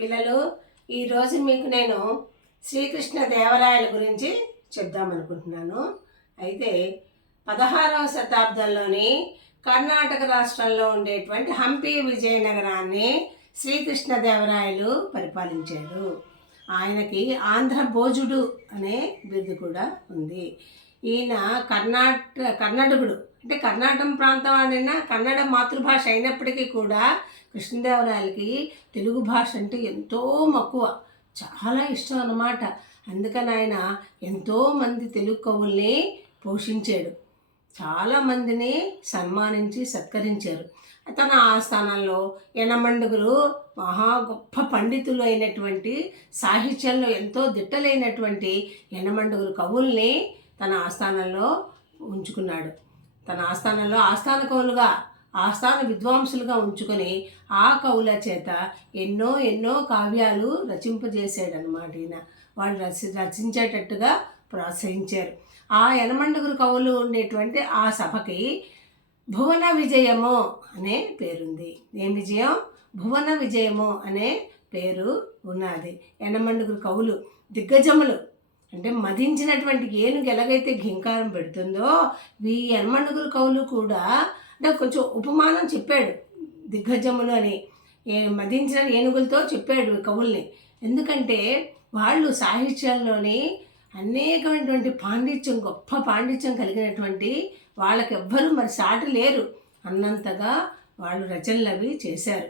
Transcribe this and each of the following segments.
పిల్లలు ఈరోజు మీకు నేను శ్రీకృష్ణ దేవరాయల గురించి చెప్దామనుకుంటున్నాను. అయితే పదహారవ శతాబ్దంలోని కర్ణాటక రాష్ట్రంలో ఉండేటువంటి హంపి విజయనగరాన్ని శ్రీకృష్ణ దేవరాయలు పరిపాలించారు. ఆయనకి ఆంధ్ర భోజుడు అనే బిరుదు కూడా ఉంది. ఈయన కర్ణాట కర్ణాటకుడు. అంటే కర్ణాటక ప్రాంతం అయినా కన్నడ మాతృభాష అయినప్పటికీ కూడా కృష్ణదేవరాయలకి తెలుగు భాష అంటే ఎంతో మక్కువ. చాలా ఇష్టం అన్నమాట. అందుకని ఆయన ఎంతోమంది తెలుగు కవుల్ని పోషించాడు. చాలామందిని సన్మానించి సత్కరించారు. తన ఆస్థానంలో యనమండుగురు మహా గొప్ప పండితులు అయినటువంటి సాహిత్యంలో ఎంతో దిట్టలైనటువంటి యనమండుగురు కవుల్ని తన ఆస్థానంలో ఉంచుకున్నాడు. తన ఆస్థానంలో ఆస్థాన కవులుగా ఆస్థాన విద్వాంసులుగా ఉంచుకొని ఆ కవుల చేత ఎన్నో ఎన్నో కావ్యాలు రచింపజేశాడనమాట ఈయన. వాళ్ళు రచి రచించేటట్టుగా ప్రోత్సహించారు. ఆ యనమండుగురు కవులు ఉండేటువంటి ఆ సభకి భువన విజయము అనే పేరుంది. ఏం విజయం? భువన విజయము అనే పేరు ఉన్నది. యనమండుగురు కవులు దిగ్గజములు అంటే మదించినటువంటి ఏనుగు ఎలాగైతే ఘింకారం పెడుతుందో ఈ యనమండుగురు కవులు కూడా అంటే కొంచెం ఉపమానం చెప్పాడు. దిగ్గజములు అని ఏ మదించిన ఏనుగులతో చెప్పాడు కవుల్ని ఎందుకంటే వాళ్ళు సాహిత్యాల్లోని అనేకమైనటువంటి పాండిత్యం గొప్ప పాండిత్యం కలిగినటువంటి వాళ్ళకి ఎవ్వరూ మరి సాటి లేరు. అన్నంతగా వాళ్ళు రచనలు అవి చేశారు.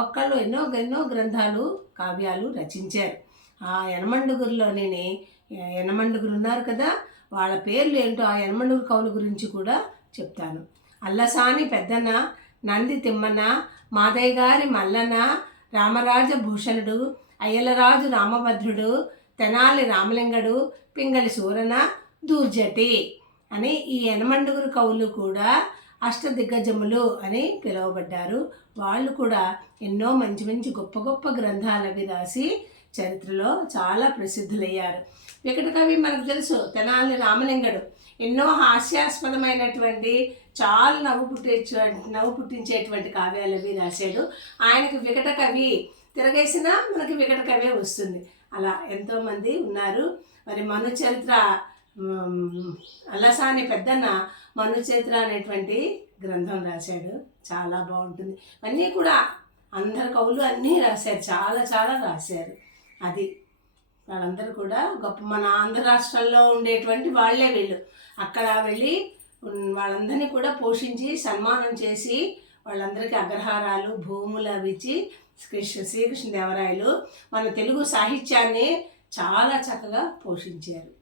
ఒక్కళ్ళు ఎన్నో ఎన్నో గ్రంథాలు కావ్యాలు రచించారు. ఆ యనమండుగురిలోనే యనమండుగురు ఉన్నారు కదా వాళ్ళ పేర్లు ఏంటో ఆ యనమండుగురు కవుల గురించి కూడా చెప్తాను. అల్లసాని పెద్దన నంది తిమ్మన మాదయ్య గారి మల్లన రామరాజ భూషణుడు అయ్యలరాజు రామభద్రుడు తెనాలి రామలింగడు పింగళి సూరన దూర్జటి అని ఈ యనమండుగురు కవులు కూడా అష్టదిగ్గజములు అని పిలువబడ్డారు. వాళ్ళు కూడా ఎన్నో మంచి మంచి గొప్ప గొప్ప గ్రంథాలవి రాసి చరిత్రలో చాలా ప్రసిద్ధులయ్యారు వికట కవి మనకు తెలుసు తెనాలి రామలింగడు. ఎన్నో హాస్యాస్పదమైనటువంటి చాలా నవ్వు పుట్టించే నవ్వు పుట్టించేటువంటి కావ్యాలు అవి రాశాడు. ఆయనకి వికట కవి తిరగేసినా మనకి వికట కవే వస్తుంది. అలా ఎంతోమంది ఉన్నారు. మరి మను చరిత్ర అల్లసాని పెద్దన్న మను చరిత్ర అనేటువంటి గ్రంథం రాశాడు. చాలా బాగుంటుంది. అన్నీ కూడా అందరు కవులు అన్నీ రాశారు. చాలా చాలా రాశారు. అది. వాళ్ళందరూ కూడా గొప్ప మన ఆంధ్ర రాష్ట్రంలో ఉండేటువంటి వాళ్ళే వీళ్ళు. అక్కడ వెళ్ళి వాళ్ళందరినీ కూడా పోషించి సన్మానం చేసి వాళ్ళందరికీ అగ్రహారాలు భూములు అవి ఇచ్చి కృష్ణ శ్రీకృష్ణదేవరాయలు మన తెలుగు సాహిత్యాన్ని చాలా చక్కగా పోషించారు.